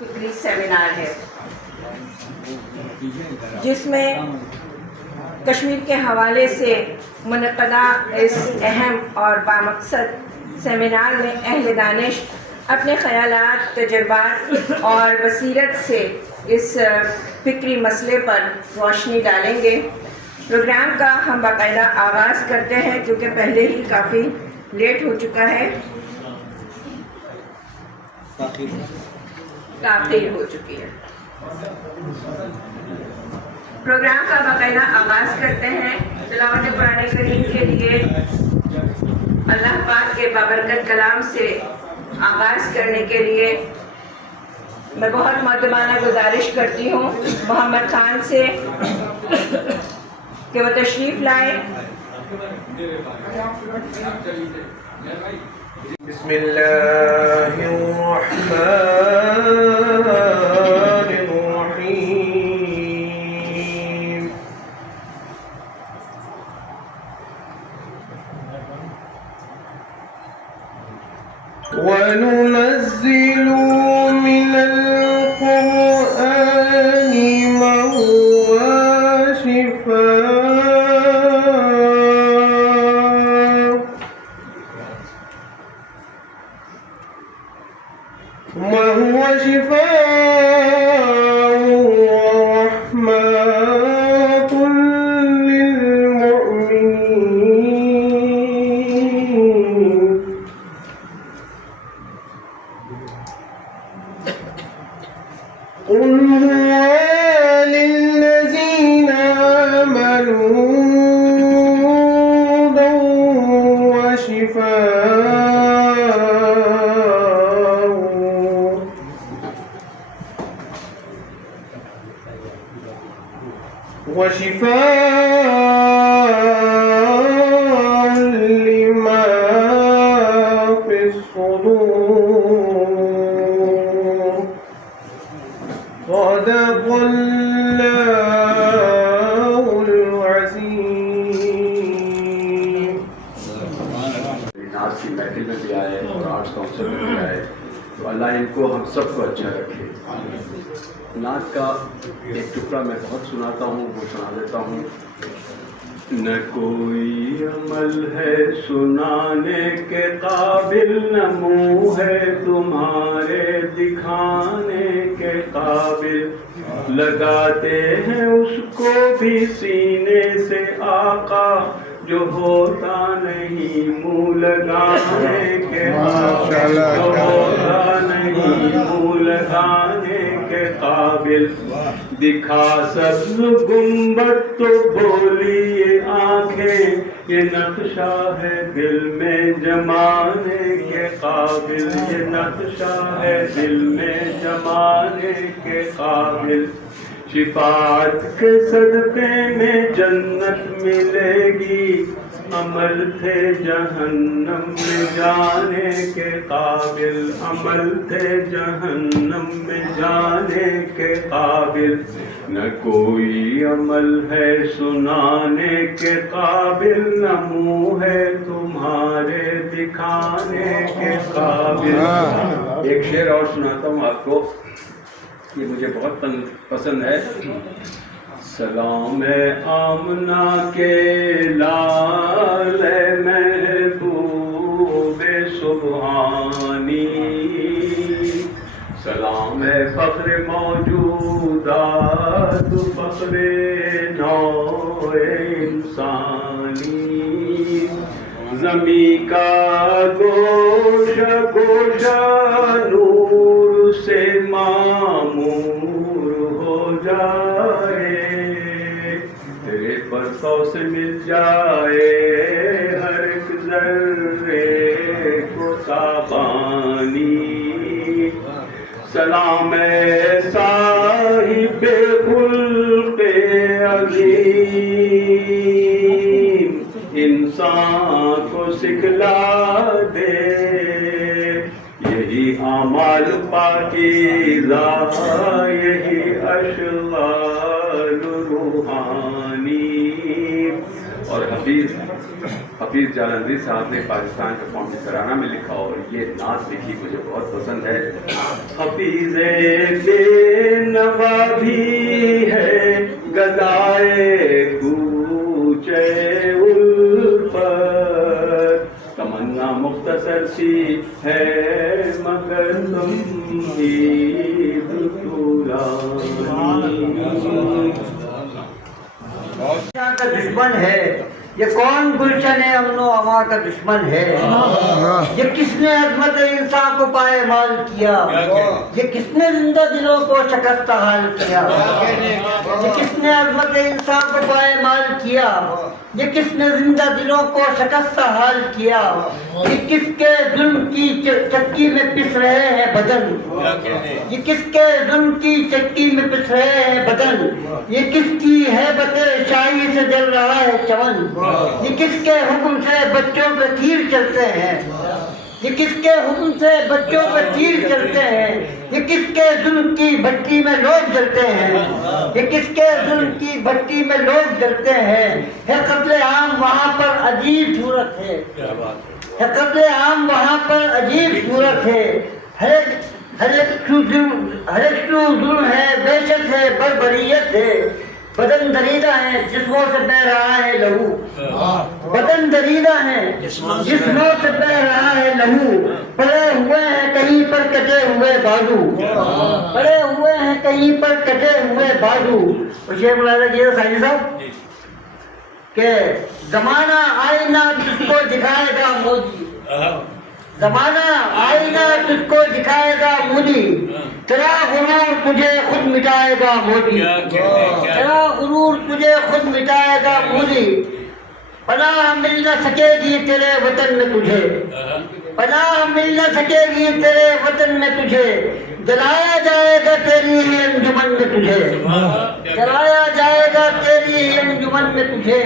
فکری سیمینار ہے جس میں کشمیر کے حوالے سے منعقدہ اس اہم اور بامقصد سیمینار میں اہل دانش اپنے خیالات، تجربات اور بصیرت سے اس فکری مسئلے پر روشنی ڈالیں گے۔ پروگرام کا ہم باقاعدہ آغاز کرتے ہیں کیونکہ پہلے ہی کافی لیٹ ہو چکا ہے، تاخیر ہو چکی ہے۔ پروگرام کا باقاعدہ آغاز کرتے ہیں تلاوت قرآن کریم کے لیے اللہ پاک کے بابرکت کلام سے آغاز کرنے کے لیے میں بہت مؤدبانہ گزارش کرتی ہوں محمد خان سے کہ وہ تشریف لائیں۔ بسم اللہ الرحمن الرحیم وَنُنَزِّلُ مِنَ الْقُرْآنِ مَا هُوَ شِفَاءٌ وَرَحْمَةٌ لِّلْمُؤْمِنِينَ قُلْ هُوَ لِلَّذِينَ آمَنُوا هُدًى وشفاء لما في الصدور صدق اللہ العظیم۔ ناز کی محفل میں بھی آئے اور آرٹس کاؤنسل میں بھی آئے، تو اللہ ان کو ہم سب کو اچھا رکھے۔ نعت کا ایک ٹکڑا میں بہت سناتا ہوں، وہ سنا دیتا ہوں۔ نہ کوئی عمل ہے سنانے کے قابل، نہ منہ ہے تمہارے دکھانے کے قابل، لگاتے ہیں اس کو بھی سینے سے آقا، جو ہوتا نہیں منہ لگانے کے قابل، جو ہوتا نہیں منہ لگانے کے قابل، دکھا سبز گنبد تو بولی یہ آنکھیں، یہ نقشہ ہے دل میں جمانے کے قابل، یہ نقشہ ہے دل میں جمانے کے قابل، شفاعت کے صدقے میں جنت ملے گی، عمل تھے جہنم میں جانے کے قابل، عمل تھے جہنم میں جانے کے قابل، نہ کوئی عمل ہے سنانے کے قابل، نہ منہ ہے تمہارے دکھانے کے قابل۔ ایک شعر اور سناتا ہوں آپ کو، یہ مجھے بہت پسند ہے۔ سلام آمنہ کے لال محبوب سبحانی، سلام فخر موجودات فخر نوع انسانی، زمیں کا گوشہ گوشہ نور سے معمور ہو جائے، تیرے برسوں سے مل جائے ہر ایک ذرے کو تابانی، سلام صاحب خلق عظیم، انسان کو سکھلا دے یہی اعمال پاکیزہ، یہی اشغال روحانی۔ اور حفیظ حفیظ جالندری صاحب نے پاکستان کا قومی ترانہ میں لکھا اور یہ نعت لکھی مجھے بہت پسند ہے. حفیظ بے نوا بھی ہے گدائے کوچے الفت، تمنا مختصر سی ہے مگر تم عید طولانی. کا دشمن ہے یہ کون گلشن امن و اما کا دشمن ہے، یہ کس نے عظمت انسان کو پائے مال کیا، یہ کس نے زندہ دلوں کو شکست حال کیا، یہ کس نے عظمت انسان کو پائے مال کیا، یہ کس نے زندہ دلوں کو شکست حال کیا، یہ کس کے ظلم کی چکی میں پس رہے ہیں بدن، یہ کس کے ظلم کی چکی میں پس رہے ہیں بدن، یہ کس کی ہیبت شاہی سے جل رہا ہے چمن، یہ کس کے حکم سے بچوں پہ تیر چلتے ہیں، یہ کس کے حکم سے بچوں پہ تیر چلتے ہیں، یہ کس کے ظلم کی بھٹی میں لوگ جلتے ہیں، یہ کس کے ظلم کی بھٹی میں لوگ جلتے ہیں. ہے قتل عام وہاں پر عجیب صورت ہے، ہے قتل عام وہاں پر عجیب صورت ہے، ہر ایک سو ظلم ہے، وحشت ہے، بربریت ہے، بدن دریدہ ہے جسموں سے بہ رہا ہے لہو، بدن دریدہ ہے جسموں سے بہ رہا ہے لہو، پڑے ہوئے ہیں کہیں پر کٹے ہوئے بازو، پڑے ہوئے ہیں کہیں پر کٹے ہوئے بازو. اور یہ بلایا گیا سائنی صاحب کہ زمانہ آئینہ تجھ کو دکھائے گا مودی، زمانہ آئینہ تجھ کو دکھائے گا مودی، تیرا غرور تجھے خود مٹائے گا مودی، تیرا غرور تجھے خود مٹائے گا مودی. پناہ مل نہ سکے گی تیرے وطن میں تجھے، پناہ مل نہ سکے گی تیرے وطن میں تجھے، جلایا جائے گا تیری ہی انجمن میں تجھے، جلایا جائے گا تیری ہی انجمن میں تجھے.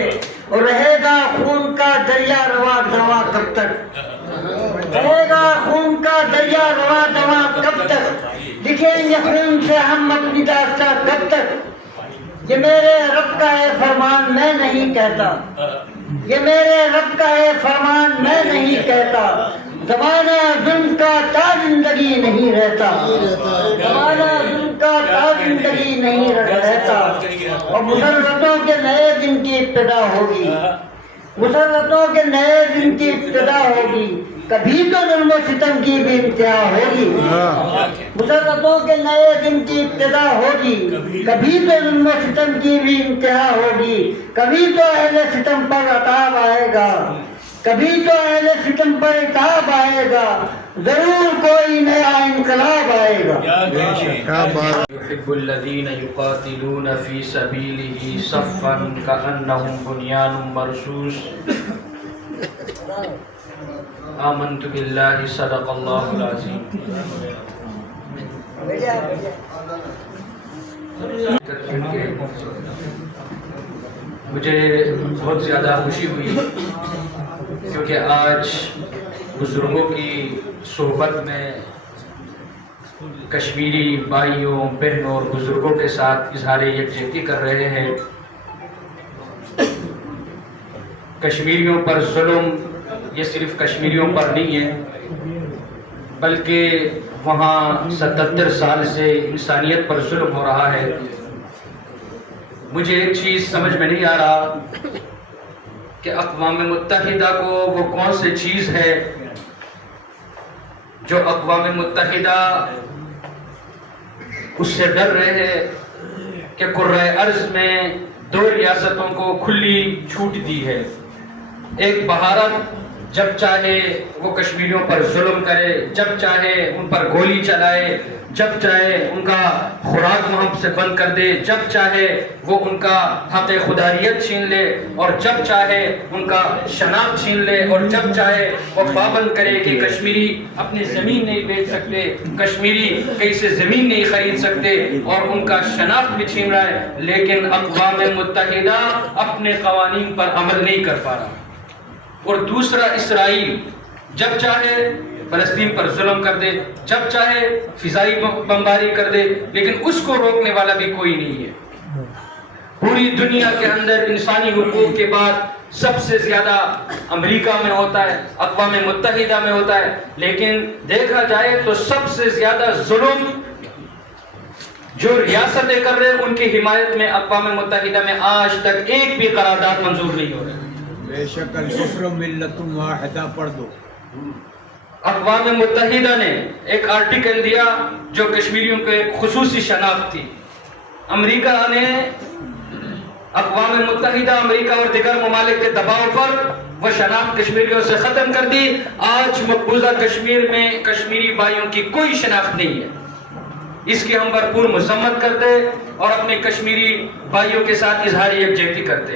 اور رہے گا خون کا دریا رواں رواں کب تک، رہے گا خون کا دریا رواں رواں کب تک، لکھیں گے خون سے ہم اپنی داستاں کب تک. یہ میرے رب کا ہے فرمان میں نہیں کہتا، یہ میرے رب کا ہے فرمان میں نہیں کہتا، زمانہ ظلم کا تا زندگی نہیں رہتا، زمانہ ظلم کا تا زندگی نہیں رہتا. اور مسرتوں کے نئے دن کی ابتدا ہوگی، مسرتوں کے نئے دن کی ابتدا ہوگی، کبھی تو ظلم و ستم کی بھی انتہا ہوگی، مسرتوں کے نئے دن کی ابتدا ہوگی، کبھی تو ظلم و ستم کی بھی انتہا ہوگی، کبھی تو اہل ستم پر عتاب آئے گا، کبھی تو اہل ستم پر عتاب آئے گا، ضرور کوئی نیا انقلاب آئے گا. يحب الذين يقاتلون في سبيله صفا كأنهم بنيان مرصوص. آمنت بالله صدق الله العظيم. مجھے بہت زیادہ خوشی ہوئی کیونکہ آج بزرگوں کی صحبت میں کشمیری بھائیوں بہنوں اور بزرگوں کے ساتھ اظہار یکجہتی کر رہے ہیں. کشمیریوں پر ظلم یہ صرف کشمیریوں پر نہیں ہے بلکہ وہاں 77 سال سے انسانیت پر ظلم ہو رہا ہے. مجھے ایک چیز سمجھ میں نہیں آ رہا کہ اقوام متحدہ کو وہ کون سی چیز ہے جو اقوام متحدہ اس سے ڈر رہے ہیں کہ کرۂ ارض میں 2 ریاستوں کو کھلی چھوٹ دی ہے. ایک بھارت جب چاہے وہ کشمیریوں پر ظلم کرے، جب چاہے ان پر گولی چلائے، جب چاہے ان کا خوراک وہاں سے بند کر دے، جب چاہے وہ ان کا حق خداریت چھین لے، اور جب چاہے ان کا شناخت چھین لے، اور جب چاہے وہ پابند کرے کہ کشمیری اپنی زمین نہیں بیچ سکتے، کشمیری کہیں سے زمین نہیں خرید سکتے، اور ان کا شناخت بھی چھین رہا ہے. لیکن اقوام متحدہ اپنے قوانین پر عمل نہیں کر پا رہا. اور دوسرا اسرائیل جب چاہے فلسطین پر ظلم کر دے، جب چاہے فضائی بمباری کر دے، لیکن اس کو روکنے والا بھی کوئی نہیں ہے. پوری دنیا کے اندر انسانی حقوق کے بعد سب سے زیادہ امریکہ میں ہوتا ہے، اقوام متحدہ میں ہوتا ہے، لیکن دیکھا جائے تو سب سے زیادہ ظلم جو ریاستیں کر رہے ہیں ان کی حمایت میں اقوام متحدہ میں آج تک ایک بھی قرارداد منظور نہیں ہو رہی۔ بے شک الکفر ملت واحدہ پڑھ دو۔ اقوام متحدہ نے ایک آرٹیکل دیا جو کشمیریوں کے خصوصی شناخت تھی۔ امریکہ نے اقوام متحدہ، امریکہ اور دیگر ممالک کے دباؤ پر وہ شناخت کشمیریوں سے ختم کر دی۔ آج مقبوضہ کشمیر میں کشمیری بھائیوں کی کوئی شناخت نہیں ہے۔ اس کی ہم بھرپور مذمت کرتے اور اپنے کشمیری بھائیوں کے ساتھ اظہار یکجہتی کرتے،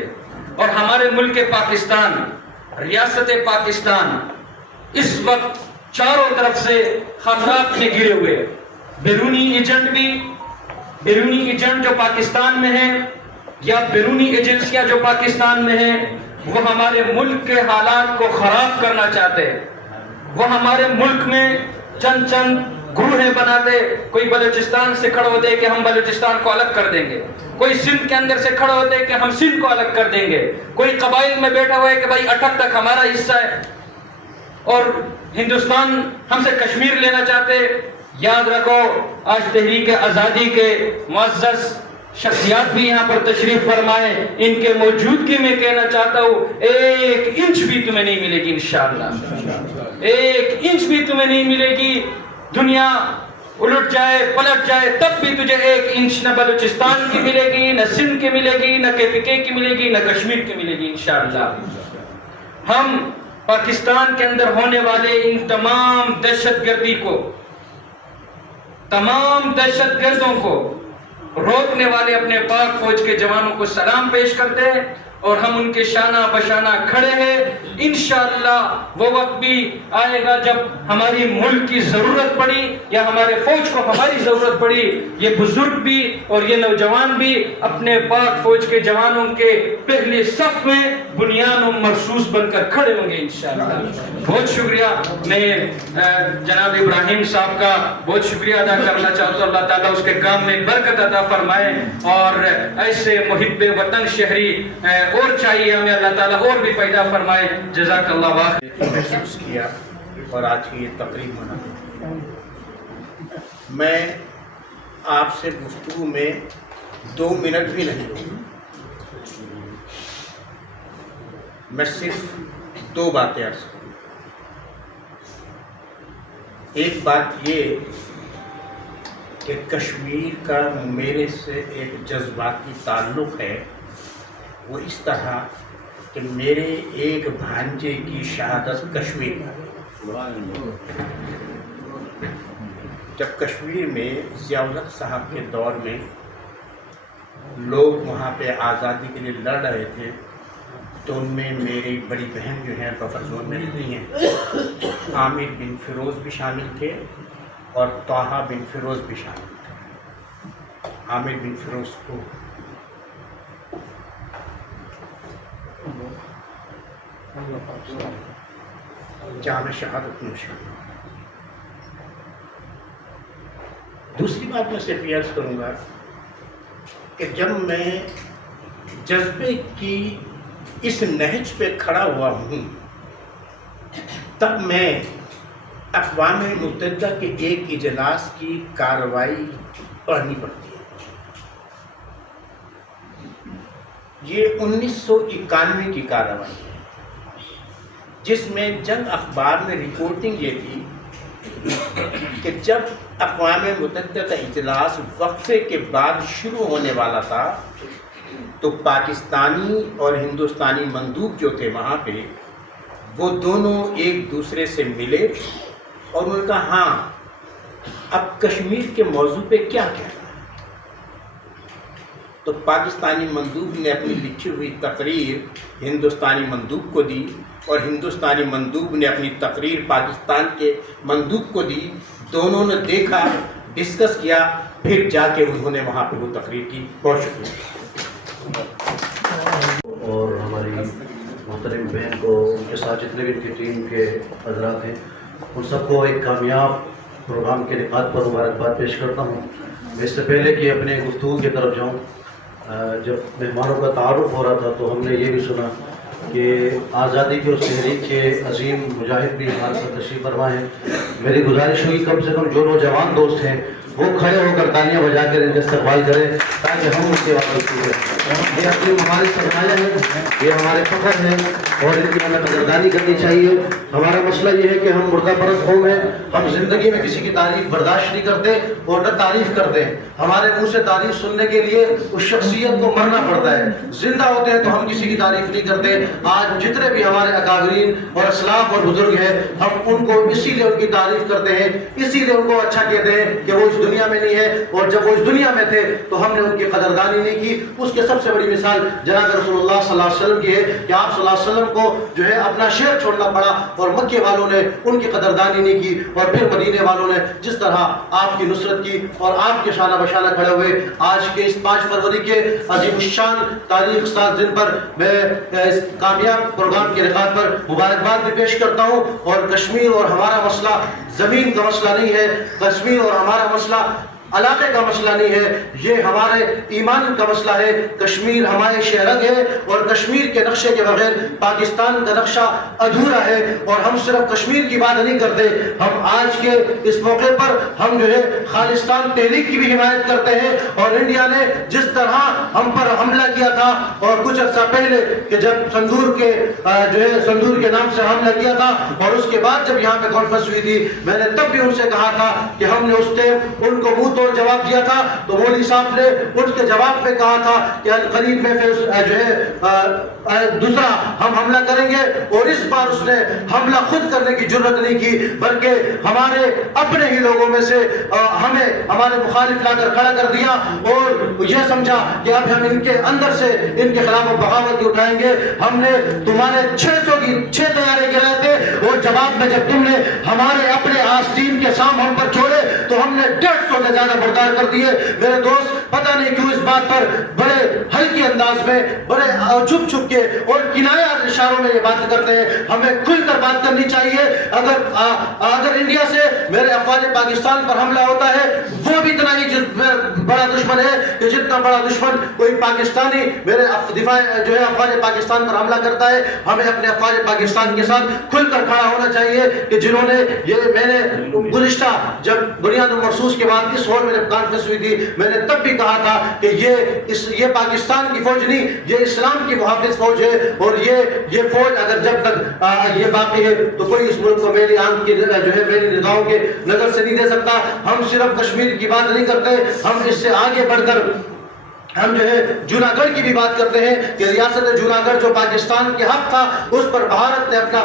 اور ہمارے ملک پاکستان، ریاست پاکستان اس وقت چاروں طرف سے خطرات میں گرے ہوئے، بیرونی ایجنٹ جو پاکستان میں ہیں یا بیرونی ایجنسیاں جو پاکستان میں ہیں، وہ ہمارے ملک کے حالات کو خراب کرنا چاہتے ہیں۔ وہ ہمارے ملک میں چند گروہیں بناتے، کوئی بلوچستان سے کھڑے ہوتے کہ ہم بلوچستان کو الگ کر دیں گے، کوئی سندھ کے اندر سے کھڑے ہوتے کہ ہم سندھ کو الگ کر دیں گے، کوئی قبائل میں بیٹھا ہوا ہے کہ بھائی اٹک تک ہمارا حصہ ہے، اور ہندوستان ہم سے کشمیر لینا چاہتے۔ یاد رکھو، آج تحریک آزادی کے معزز شخصیات بھی یہاں پر تشریف فرمائے، ان کے موجودگی میں کہنا چاہتا ہوں 1 انچ بھی تمہیں نہیں ملے گی انشاءاللہ، 1 انچ بھی تمہیں نہیں ملے گی۔ دنیا الٹ جائے پلٹ جائے تب بھی تجھے 1 انچ نہ بلوچستان کی ملے گی، نہ سندھ کی ملے گی، نہ KPK کی ملے گی، نہ کشمیر کی ملے گی انشاءاللہ۔ ہم پاکستان کے اندر ہونے والے ان تمام دہشت گردی کو، تمام دہشت گردوں کو روکنے والے اپنے پاک فوج کے جوانوں کو سلام پیش کرتے ہیں، اور ہم ان کے شانہ بشانہ کھڑے ہیں۔ انشاءاللہ وہ وقت بھی آئے گا جب ہماری ملک کی ضرورت پڑی یا ہمارے فوج کو ہماری ضرورت پڑی، یہ بزرگ بھی اور یہ نوجوان بھی اپنے پاک فوج کے جوانوں کے پہلی صف میں بنیان و مرصوص بن کر کھڑے ہوں گے انشاءاللہ۔ بہت شکریہ، میں جناب ابراہیم صاحب کا بہت شکریہ ادا کرنا چاہتا ہوں۔ اللہ تعالیٰ اس کے کام میں برکت عطا فرمائے، اور ایسے محب وطن شہری اور چاہیے ہمیں، اللہ تعالیٰ اور بھی پیدا فرمائے۔ جزاک اللہ واخر۔ محسوس کیا اور آج کی یہ تقریب منا۔ میں آپ سے گفتگو میں 2 منٹ بھی نہیں ہوں، میں صرف 2 باتیں عرض کروں۔ ایک بات یہ کہ کشمیر کا میرے سے ایک جذباتی تعلق ہے، وہ اس طرح کہ میرے ایک بھانجے کی شہادت کشمیر میں، جب کشمیر میں ضیاء الحق صاحب کے دور میں لوگ وہاں پہ آزادی کے لیے لڑ رہے تھے، تو ان میں میری بڑی بہن جو ہیں بفر زون میں رہتی ہیں، عامر بن فیروز بھی شامل تھے اور طاہا بن فیروز بھی شامل تھے۔ عامر بن فیروز کو جام شہادت نوش۔ دوسری بات میں صرف یہ عرض کروں گا کہ جب میں جذبے کی اس نہج پہ کھڑا ہوا ہوں، تب میں اقوام متحدہ کے ایک اجلاس کی کارروائی پڑھنی پڑتی ہے۔ یہ 1991 کی کارروائی ہے، جس میں جنگ اخبار میں رپورٹنگ یہ تھی کہ جب اقوام متحدہ کا اجلاس وقفے کے بعد شروع ہونے والا تھا، تو پاکستانی اور ہندوستانی مندوب جو تھے وہاں پہ، وہ دونوں ایک دوسرے سے ملے اور انہوں نے کہا ہاں اب کشمیر کے موضوع پہ کیا کہنا ہے۔ تو پاکستانی مندوب نے اپنی لکھی ہوئی تقریر ہندوستانی مندوب کو دی، اور ہندوستانی مندوب نے اپنی تقریر پاکستان کے مندوب کو دی۔ دونوں نے دیکھا، ڈسکس کیا، پھر جا کے انہوں نے وہاں پہ وہ تقریر کی۔ بہت شکریہ۔ اور ہماری محترم بہن کو، ان کے ساتھ جتنے بھی ان کی ٹیم کے حضرات ہیں، ان سب کو ایک کامیاب پروگرام کے نکات پر مبارکباد پیش کرتا ہوں۔ میں اس سے پہلے کہ اپنے گفتگو کی طرف جاؤں، جب مہمانوں کا تعارف ہو رہا تھا تو ہم نے یہ بھی سنا کہ آزادی کی اس تحریک کے عظیم مجاہد بھی ہمارے ساتھ تشریف فرما ہیں. میری گزارش ہوئی کم سے کم جو نوجوان دوست ہیں وہ کھڑے ہو کر تالیاں بجا کر ان کا استقبال کریں تاکہ ہم ان کے واپس کریں. یہ اپنی ہماری سرمایہ ہے, یہ ہمارے فخر ہیں اور ان کی ہمیں قدردانی کرنی چاہیے. ہمارا مسئلہ یہ ہے کہ ہم مردہ پرست قوم ہیں. ہم زندگی میں کسی کی تعریف برداشت نہیں کرتے اور نہ تعریف کرتے ہیں. ہمارے منہ سے تعریف سننے کے لیے اس شخصیت کو مرنا پڑتا ہے. زندہ ہوتے ہیں تو ہم کسی کی تعریف نہیں کرتے. آج جتنے بھی ہمارے اکابرین اور اسلاف اور بزرگ ہیں ہم ان کو اسی لیے ان کی تعریف کرتے ہیں, اسی لیے ان کو اچھا کہتے ہیں کہ وہ اس دنیا میں نہیں ہے, اور جب وہ اس دنیا میں تھے تو ہم نے ان کی قدردانی نہیں کی. اس کے سب سے بڑی مثال جناب رسول اللہ صلی اللہ علیہ وسلم کی ہے کہ آپ صلی اللہ علیہ وسلم کو جو ہے اپنا شہر چھوڑنا پڑا اور مکے والوں نے ان کی قدردانی نہیں کی, اور پھر مدینے والوں نے جس طرح آپ کی نصرت کی اور آپ کے شانہ بشانہ کھڑے ہوئے. آج کے اس 5 فروری کے عظیم الشان تاریخ ساز دن پر میں اس کامیاب پروگرام کے انعقاد پر مبارکباد بھی پیش کرتا ہوں. اور کشمیر اور ہمارا مسئلہ زمین کا مسئلہ نہیں ہے, کشمیر اور ہمارا مسئلہ علاقے کا مسئلہ نہیں ہے, یہ ہمارے ایمان کا مسئلہ ہے. کشمیر ہمارے شہرگ ہے اور کشمیر کے نقشے کے بغیر پاکستان کا نقشہ ادھورا ہے. اور ہم صرف کشمیر کی بات نہیں کرتے, ہم آج کے اس موقع پر ہم جو ہے خالصتان تحریک کی بھی حمایت کرتے ہیں. اور انڈیا نے جس طرح ہم پر حملہ کیا تھا اور کچھ عرصہ پہلے کہ جب سندور کے جو ہے سندور کے نام سے حملہ کیا تھا اور اس کے بعد جب یہاں پہ کانفرنس ہوئی تھی, میں نے تب بھی ان سے کہا تھا کہ ہم نے اس ٹائم ان کو منہ توڑ جواب دیا تھا. تو مولوی صاحب نے ان کے جواب میں کہا تھا کہ قریب میں جو ہے دوسرا ہم حملہ کریں گے, اور اس بار اس نے حملہ خود کرنے کی جرت نہیں کی بلکہ ہمارے اپنے ہی لوگوں میں سے ہمیں ہمارے مخالف لا کر کھڑا کر دیا اور یہ سمجھا کہ اب ہم ان کے اندر سے ان کے خلاف بغاوت اٹھائیں گے. ہم نے تمہارے 600 طیارے گرائے تھے اور جواب میں جب تم نے ہمارے اپنے آستین کے سام ہم پر چھوڑے تو ہم نے 150 سے زیادہ بردار کر دیے. میرے دوست پتہ نہیں کیوں اس بات پر بڑے ہلکے انداز میں بڑے چھپ چھپ کے اور کنایہ اشاروں میں یہ بات کرتے ہیں. ہمیں کھل کر بات کرنی چاہیے. اگر انڈیا سے میرے افواج پاکستان پر حملہ ہوتا ہے وہ بھی اتنا ہی بڑا دشمن ہے کہ جتنا بڑا دشمن کوئی پاکستانی میرے دفاع جو ہے افواج پاکستان پر حملہ کرتا ہے. ہمیں اپنے افواج پاکستان کے ساتھ کھل کر کھڑا ہونا چاہیے کہ جنہوں نے یہ میں نے گزشتہ جب بنیاد مرصوص کے بعد اس ہال میں جب کانفرنس ہوئی تھی میں نے تب بھی کہا تھا کہ یہ پاکستان کی فوج نہیں, یہ اسلام کی محافظ فوج ہے. اور یہ فوج اگر جب تک یہ باقی ہے تو کوئی اس ملک کو میری آنکھ کی جو ہے میری نگاہوں کے نظر سے نہیں دے سکتا. ہم صرف کشمیر کی بات نہیں کرتے, ہم اس سے آگے بڑھ کر ہم جو ہے جونا گڑھ کی بھی بات کرتے ہیں کہ ریاست جونا گڑھ جو پاکستان کے حق تھا اس پر بھارت نے اپنا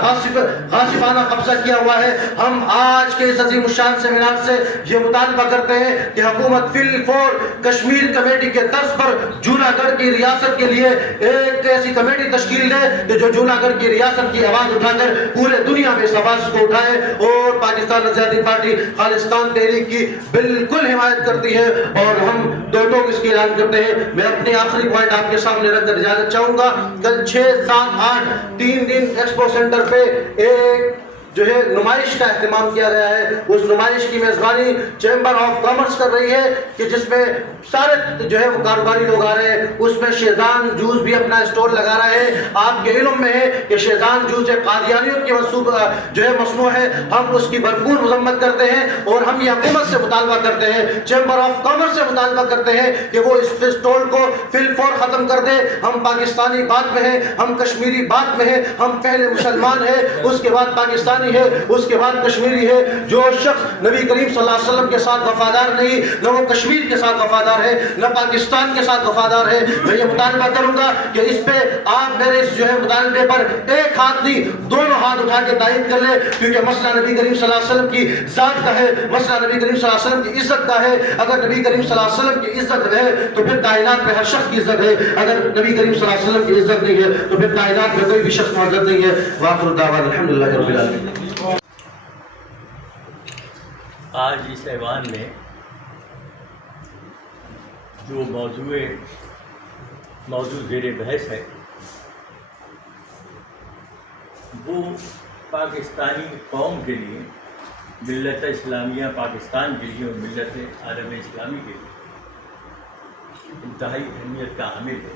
غاصبانہ قبضہ کیا ہوا ہے. ہم آج کے اس عظیم الشان سیمینار سے یہ مطالبہ کرتے ہیں کہ حکومت فی الفور کشمیر کمیٹی کے طرز پر جونا گڑھ کی ریاست کے لیے ایک ایسی کمیٹی تشکیل دے کہ جو جونا گڑھ کی ریاست کی آواز اٹھا کر پورے دنیا میں اس آواز کو اٹھائے. اور پاکستان آزادی پارٹی خالصتان تحریک کی بالکل حمایت کرتی ہے اور ہم دو اس کی اعلان کرتے ہیں. میں اپنے آخری پوائنٹ آپ کے سامنے رکھ کر اجازت چاہوں گا. کل 6, 7, 8 3 دن ایکسپو سینٹر پہ ایک جو ہے نمائش کا اہتمام کیا گیا ہے. اس نمائش کی میزبانی چیمبر آف کامرس کر رہی ہے کہ جس میں سارے جو ہے وہ کاروباری لوگ آ رہے ہیں. اس میں شیزان جوس بھی اپنا اسٹول لگا رہے ہیں. آپ کے علم میں ہے کہ شیزان جوس ایک قادیانیت کی جو ہے مصنوع ہے. ہم اس کی بھرپور مذمت کرتے ہیں اور ہم یہ حکومت سے مطالبہ کرتے ہیں, چیمبر آف کامرس سے مطالبہ کرتے ہیں کہ وہ اس اسٹول کو فی الفور ختم کر دے. ہم پاکستانی بات میں ہیں, ہم کشمیری بات میں ہیں, ہم پہلے مسلمان ہیں, اس کے بعد پاکستانی ہے, اس کے بعد کشمیری ہے. جو شخص نبی کریم صلی اللہ علیہ وسلم کے ساتھ وفادار نہیں, نہ وہ کشمیر کے ساتھ وفادار ہے, نہ پاکستان کے ساتھ وفادار ہے. میں یہ مطالبہ کروں گا کہ اس پہ آپ میرے اس جو ہے مطالبے پر ایک ہاتھ نہیں دونوں ہاتھ اٹھا کے تائید کر لیں, کیونکہ مسئلہ نبی کریم صلی اللہ علیہ وسلم کی ذات کا ہے, مسئلہ نبی کریم صلی اللہ علیہ وسلم کی عزت کا ہے. اگر نبی کریم صلی اللہ علیہ وسلم کی عزت ہے تو پھر کائنات میں ہر شخص کی عزت ہے. اگر نبی کریم صلی اللہ علیہ وسلم کی عزت نہیں ہے تو پھر کائنات میں کوئی بھی شخص معزز نہیں ہے. وآخر الدعوانا الحمدللہ رب العالمین. آج اس ایوان میں جو موضوع زیر بحث ہے وہ پاکستانی قوم کے لیے, ملت اسلامیہ پاکستان کے لیے اور ملت عالم اسلامی کے لیے انتہائی اہمیت کا حامل ہے.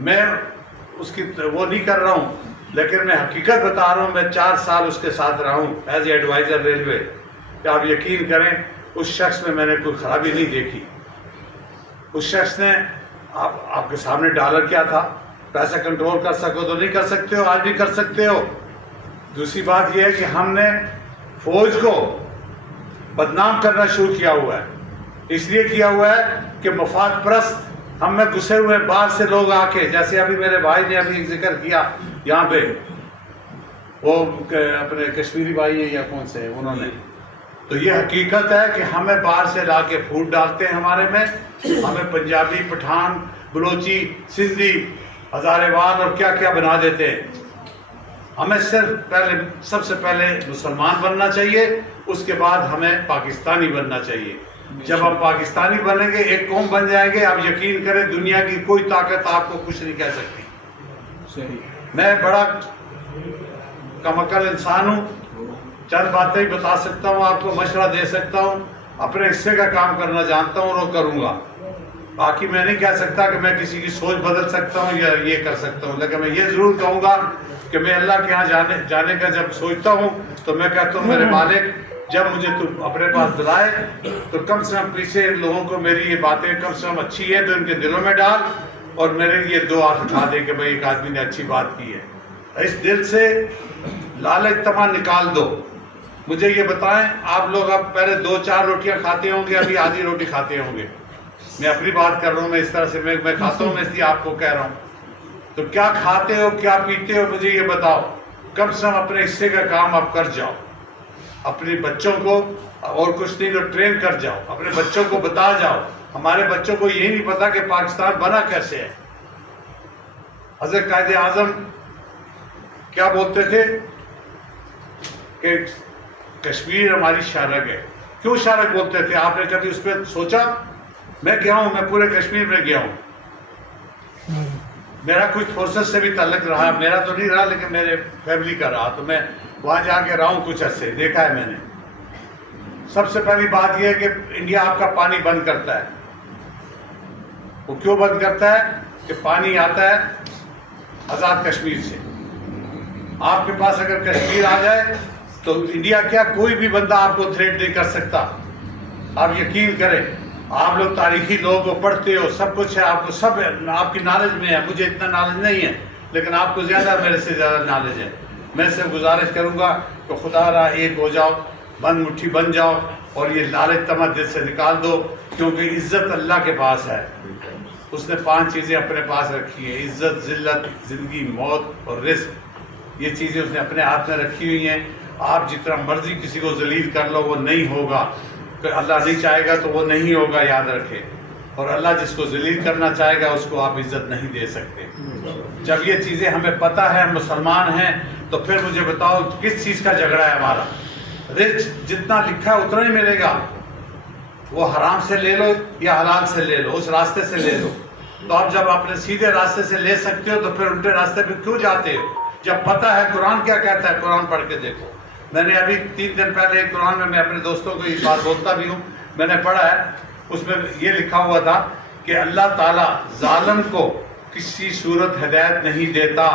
میں اس کی وہ نہیں کر رہا ہوں، لیکن میں حقیقت بتا رہا ہوں، میں 4 سال اس کے ساتھ رہا ہوں ایز اے ایڈوائزر ریلوے، کہ آپ یقین کریں اس شخص میں نے کوئی خرابی نہیں دیکھی. اس شخص نے آپ کے سامنے ڈالر کیا تھا، پیسہ کنٹرول کر سکو تو نہیں کر سکتے ہو، آج بھی کر سکتے ہو. دوسری بات یہ ہے کہ ہم نے فوج کو بدنام کرنا شروع کیا ہوا ہے. اس لیے کیا ہوا ہے کہ مفاد پرست ہم میں گھسے ہوئے باہر سے لوگ آ کے، جیسے ابھی میرے بھائی نے ابھی ایک ذکر کیا یہاں پہ، وہ اپنے کشمیری بھائی ہیں یا کون سے ہیں انہوں نے، تو یہ حقیقت ہے کہ ہمیں باہر سے لا کے پھوٹ ڈالتے ہیں ہمارے میں. ہمیں پنجابی، پٹھان، بلوچی، سندھی، ہزارے وال اور کیا کیا بنا دیتے ہیں. ہمیں سب سے پہلے مسلمان بننا چاہیے، اس کے بعد ہمیں پاکستانی بننا چاہیے. جب ہم پاکستانی بنیں گے، ایک قوم بن جائیں گے، آپ یقین کریں دنیا کی کوئی طاقت آپ کو کچھ نہیں کہہ سکتی. میں بڑا کم عقل انسان ہوں، چند باتیں ہی بتا سکتا ہوں، آپ کو مشورہ دے سکتا ہوں، اپنے حصے کا کام کرنا جانتا ہوں اور وہ کروں گا. باقی میں نہیں کہہ سکتا کہ میں کسی کی سوچ بدل سکتا ہوں یا یہ کر سکتا ہوں، لیکن میں یہ ضرور کہوں گا کہ میں اللہ کے ہاں جانے کا جب سوچتا ہوں تو میں کہتا ہوں میرے مالک جب مجھے تو اپنے پاس بلائے تو کم سے کم پیچھے لوگوں کو میری یہ باتیں کم سے کم اچھی ہے تو ان کے دلوں میں ڈال، اور میرے لیے 2 ہاتھ اٹھا دے کہ بھائی ایک آدمی نے اچھی بات کی ہے. اس دل سے لالچ تمام نکال دو. مجھے یہ بتائیں، آپ لوگ اب پہلے 2-4 روٹیاں کھاتے ہوں گے، ابھی آدھی روٹی کھاتے ہوں گے. میں اپنی بات کر رہا ہوں، میں اس طرح سے میں کھاتا ہوں، میں اس لیے آپ کو کہہ رہا ہوں. تو کیا کھاتے ہو، کیا پیتے ہو، مجھے یہ بتاؤ. کم سے کم اپنے حصے کا کام آپ کر جاؤ. اپنے بچوں کو اور کچھ نہیں تو ٹرین کر جاؤ، اپنے بچوں کو بتا جاؤ. ہمارے بچوں کو یہ نہیں پتا کہ پاکستان بنا کیسے ہے. حضرت قائد اعظم کیا بولتے تھے کہ کشمیر ہماری شارگ ہے. کیوں شارگ بولتے تھے؟ آپ نے کبھی اس پہ سوچا؟ میں گیا ہوں، میں پورے کشمیر میں گیا ہوں. میرا کچھ فورسز سے بھی تعلق رہا، میرا تو نہیں رہا لیکن میرے فیملی کا رہا، تو میں وہاں جا کے رہا ہوں کچھ عرصے، دیکھا ہے میں نے. سب سے پہلی بات یہ ہے کہ انڈیا آپ کا پانی بند کرتا ہے. وہ کیوں بند کرتا ہے؟ کہ پانی آتا ہے آزاد کشمیر سے. آپ کے پاس اگر کشمیر آ جائے تو انڈیا کیا کوئی بھی بندہ آپ کو تھریٹ نہیں کر سکتا. آپ یقین کریں، آپ لوگ تاریخی لوگ پڑھتے ہو، سب کچھ ہے آپ کو، سب آپ کی نالج میں ہے. مجھے اتنا نالج نہیں ہے لیکن آپ کو زیادہ، میرے سے زیادہ نالج ہے. میں سے گزارش کروں گا کہ خدا را ایک ہو جاؤ، بند مٹھی بن جاؤ اور یہ لالچ تمہ دل سے نکال دو، کیونکہ عزت اللہ کے پاس ہے. اس نے 5 چیزیں اپنے پاس رکھی ہیں: عزت، ذلت، زندگی، موت اور رزق. یہ چیزیں اس نے اپنے ہاتھ میں رکھی ہوئی ہیں. آپ جتنا مرضی کسی کو ذلیل کر لو وہ نہیں ہوگا، کہ اللہ نہیں چاہے گا تو وہ نہیں ہوگا، یاد رکھے. اور اللہ جس کو ذلیل کرنا چاہے گا اس کو آپ عزت نہیں دے سکتے. جب یہ چیزیں ہمیں پتہ ہے، ہم مسلمان ہیں، تو پھر مجھے بتاؤ کس چیز کا جھگڑا ہے ہمارا؟ رزق جتنا لکھا ہے اتنا ہی ملے گا. وہ حرام سے لے لو یا حلال سے لے لو، اس راستے سے لے لو. تو آپ جب اپنے سیدھے راستے سے لے سکتے ہو تو پھر الٹے راستے پہ کیوں جاتے ہو؟ جب پتہ ہے قرآن کیا کہتا ہے، قرآن پڑھ کے دیکھو. میں نے ابھی 3 دن پہلے قرآن میں اپنے دوستوں کو یہ بات بولتا بھی ہوں، میں نے پڑھا ہے، اس میں یہ لکھا ہوا تھا کہ اللہ تعالیٰ ظالم کو کسی صورت ہدایت نہیں دیتا.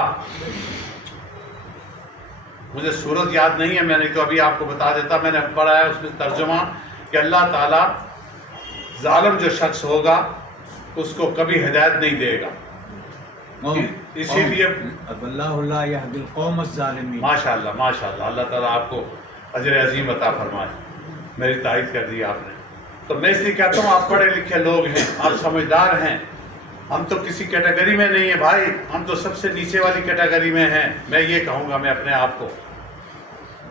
مجھے صورت یاد نہیں ہے، میں نے تو ابھی آپ کو بتا دیتا. میں نے پڑھا ہے اس میں ترجمہ کہ اللہ تعالیٰ ظالم جو شخص ہوگا اس کو کبھی ہدایت نہیں دے گا. اسی لیے اللہ یہدی القوم الظالمین. ماشاء اللہ ماشاء اللہ، اللہ تعالیٰ آپ کو اجر عظیم عطا فرمائے. میری تائید کر دی آپ نے. تو میں اس لیے کہتا ہوں آپ پڑھے لکھے لوگ ہیں، آپ سمجھدار ہیں. ہم تو کسی کیٹیگری میں نہیں ہیں بھائی، ہم تو سب سے نیچے والی کیٹیگری میں ہیں. میں یہ کہوں گا میں اپنے آپ کو.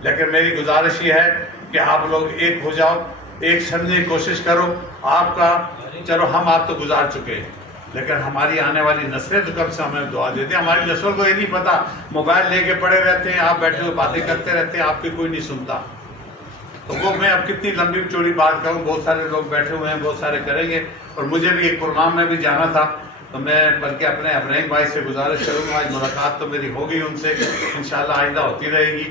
لیکن میری گزارش یہ ہے کہ آپ لوگ ایک ہو جاؤ، ایک سمجھنے کی کوشش کرو. آپ کا چلو ہم آپ تو گزار چکے ہیں لیکن ہماری آنے والی نسلیں تو کم سے ہمیں دعا دیتے ہیں. ہماری نسل کو یہ نہیں پتا، موبائل لے کے پڑے رہتے ہیں، آپ بیٹھے ہوئے باتیں کرتے رہتے ہیں، آپ کی کوئی نہیں سنتا. تو وہ میں اب کتنی لمبی چوڑی بات کروں، بہت سارے لوگ بیٹھے ہوئے ہیں، بہت سارے کریں گے. اور مجھے بھی ایک پروگرام میں بھی جانا تھا تو میں بلکہ اپنے ابراہیم بھائی سے گزارش کروں گا، آج ملاقات تو میری ہوگی ان سے، انشاءاللہ آئندہ ہوتی رہے گی.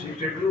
62,